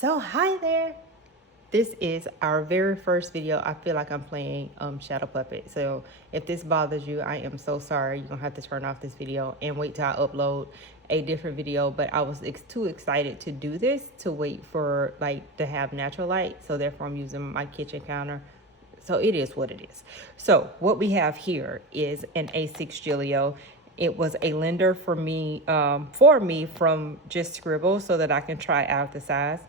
So hi there. This is our very first video. I feel like I'm playing Shadow Puppet. So if this bothers you, I am so sorry. You're gonna have to turn off this video and wait till I upload a different video. But I was too excited to do this to wait for like to have natural light. So therefore I'm using my kitchen counter. So it is what it is. So what we have here is an A6 Gillio. It was a lender for me from Just Scribble so that I can try out the size.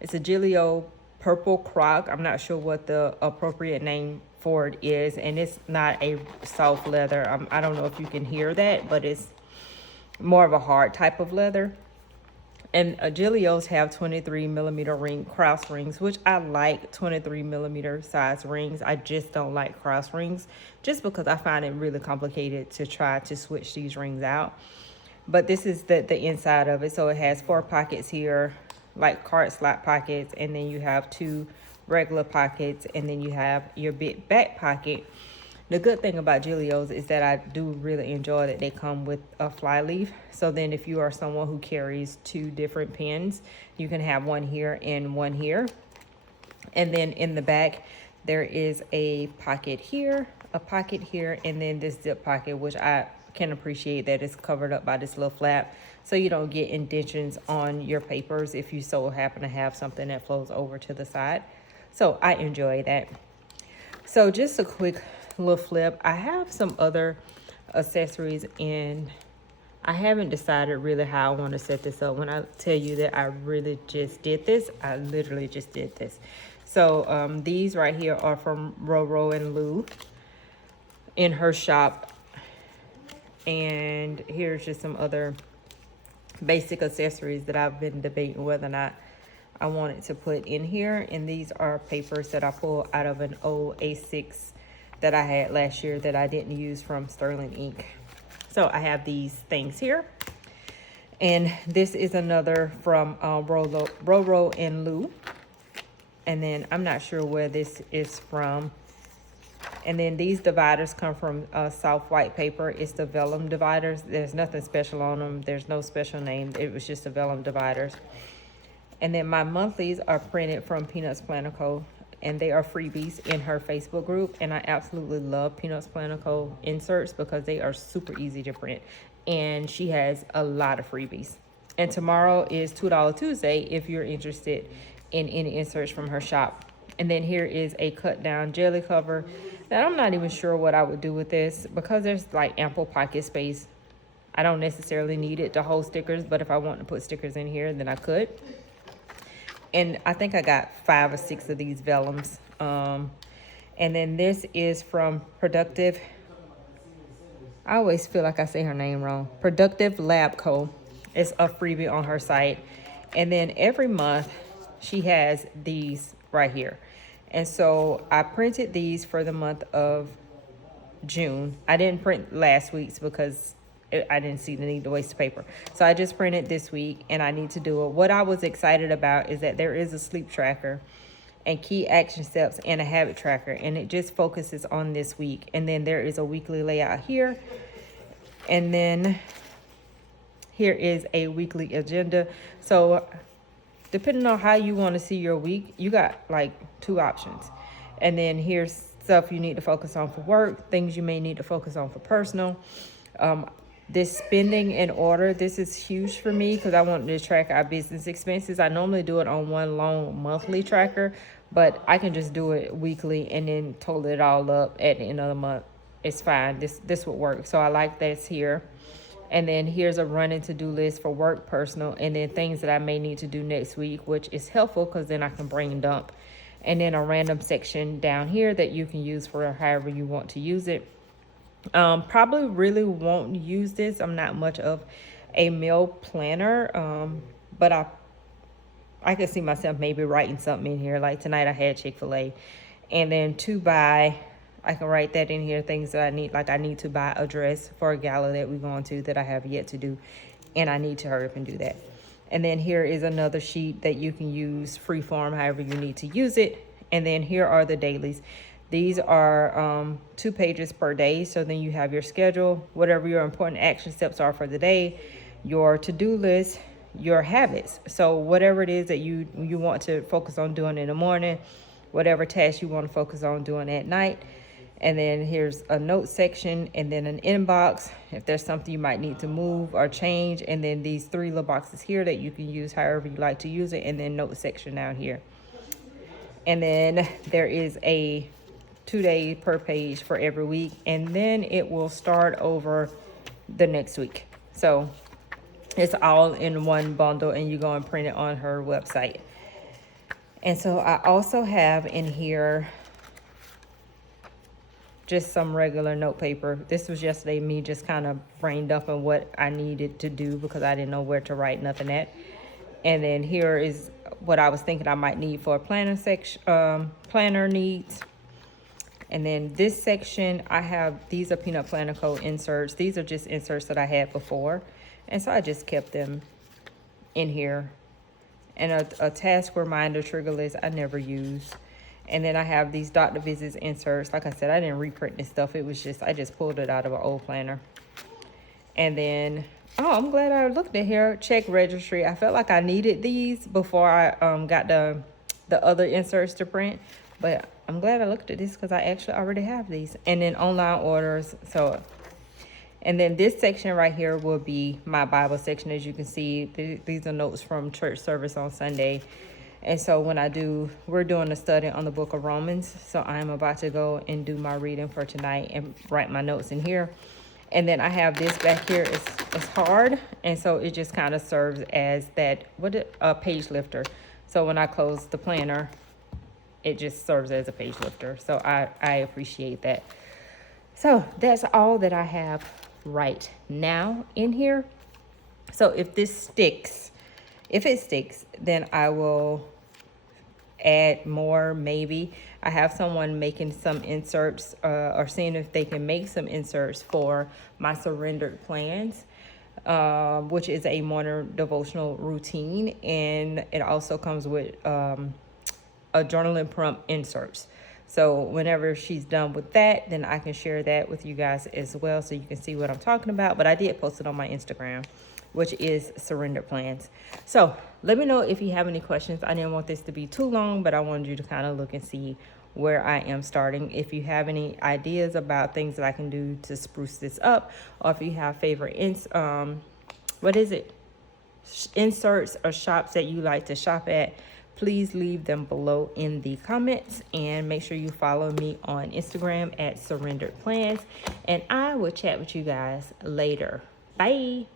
It's a Gillio purple croc. I'm not sure what the appropriate name for it is, and it's not a soft leather. I don't know if you can hear that, but it's more of a hard type of leather. And Gillios have 23 millimeter cross rings, which I like 23 millimeter size rings. I just don't like cross rings just because I find it really complicated to try to switch these rings out. But this is the inside of it. So it has 4 pockets here, like card slot pockets, and then you have 2 regular pockets, and then you have your big back pocket. The good thing about Gillios is that I do really enjoy that they come with a fly leaf. So then if you are someone who carries 2 different pens, you can have one here and one here. And then in the back, there is a pocket here, and then this zip pocket, which I can appreciate that it's covered up by this little flap. So you don't get indentions on your papers if you so happen to have something that flows over to the side. So I enjoy that. So just a quick little flip. I have some other accessories and I haven't decided really how I want to set this up. When I tell you that I really just did this, I literally just did this. So these right here are from Roro and Lou in her shop. And here's just some other basic accessories that I've been debating whether or not I wanted to put in here. And these are papers that I pulled out of an old A6 that I had last year that I didn't use from Sterling Ink. So I have these things here. And this is another from Roro and Lou. And then I'm not sure where this is from. And then these dividers come from soft white paper. It's the vellum dividers. There's nothing special on them. There's no special name. It was just the vellum dividers. And then my monthlies are printed from Peanuts Planner Co. And they are freebies in her Facebook group. And I absolutely love Peanuts Planner Co. inserts because they are super easy to print. And she has a lot of freebies. And tomorrow is $2 Tuesday if you're interested in any inserts from her shop. And then here is a cut down jelly cover that I'm not even sure what I would do with this because there's like ample pocket space. I don't necessarily need it to hold stickers, but if I want to put stickers in here, then I could. And I think I got 5 or 6 of these vellums. And then this is from Productive. I always feel like I say her name wrong. Productive Lab Co. It's a freebie on her site. And then every month she has these right here. And so I printed these for the month of June. I didn't print last week's because I didn't see the need to waste the paper. So I just printed this week and I need to do it. What I was excited about is that there is a sleep tracker and key action steps and a habit tracker. And it just focuses on this week. And then there is a weekly layout here. And then here is a weekly agenda. So depending on how you want to see your week, you got like 2 options. And then here's stuff you need to focus on for work, things you may need to focus on for personal. This spending in order, this is huge for me because I wanted to track our business expenses. I normally do it on one long monthly tracker, but I can just do it weekly and then total it all up at the end of the month. It's fine. This would work. So I like this here. And then here's a running to-do list for work, personal, and then things that I may need to do next week, which is helpful because then I can bring and dump. And then a random section down here that you can use for however you want to use it. Probably really won't use this. I'm not much of a meal planner, but I could see myself maybe writing something in here. Like tonight I had Chick-fil-A, and then to buy, I can write that in here, things that I need. Like I need to buy a dress for a gala that we're going to that I have yet to do, and I need to hurry up and do that. And then here is another sheet that you can use freeform however you need to use it. And then here are the dailies. These are 2 pages per day. So then you have your schedule, whatever your important action steps are for the day, your to-do list, your habits. So whatever it is that you want to focus on doing in the morning, whatever task you want to focus on doing at night. And then here's a note section, and then an inbox if there's something you might need to move or change. And then these 3 little boxes here that you can use however you like to use it. And then note section down here. And then there is a 2-day per page for every week. And then it will start over the next week. So it's all in one bundle, and you go and print it on her website. And so I also have in here just some regular note paper. This was yesterday me just kind of brain dumping what I needed to do because I didn't know where to write nothing at. And then here is what I was thinking I might need for a planner section, planner needs. And then this section, I have, these are Peanut Planner Code inserts. These are just inserts that I had before. And so I just kept them in here. And a task reminder trigger list I never use. And then I have these doctor visits inserts. Like I said, I didn't reprint this stuff. It was just, I just pulled it out of an old planner. And then, oh, I'm glad I looked at here. Check registry. I felt like I needed these before I got the other inserts to print. But I'm glad I looked at this because I actually already have these. And then online orders. So, and then this section right here will be my Bible section. As you can see, these are notes from church service on Sunday. And so when we're doing a study on the book of Romans. So I'm about to go and do my reading for tonight and write my notes in here. And then I have this back here. It's hard. And so it just kind of serves as that, a page lifter. So when I close the planner, it just serves as a page lifter. So I appreciate that. So that's all that I have right now in here. So if it sticks, then I will add more, maybe. I have someone making some inserts or seeing if they can make some inserts for my surrendered plans, which is a morning devotional routine. And it also comes with a journaling prompt inserts. So whenever she's done with that, then I can share that with you guys as well, so you can see what I'm talking about. But I did post it on my Instagram, which is Surrender Plans. So let me know if you have any questions. I didn't want this to be too long, but I wanted you to kind of look and see where I am starting. If you have any ideas about things that I can do to spruce this up, or if you have favorite inserts or shops that you like to shop at, please leave them below in the comments, and make sure you follow me on Instagram at Surrendered Plans, and I will chat with you guys later. Bye.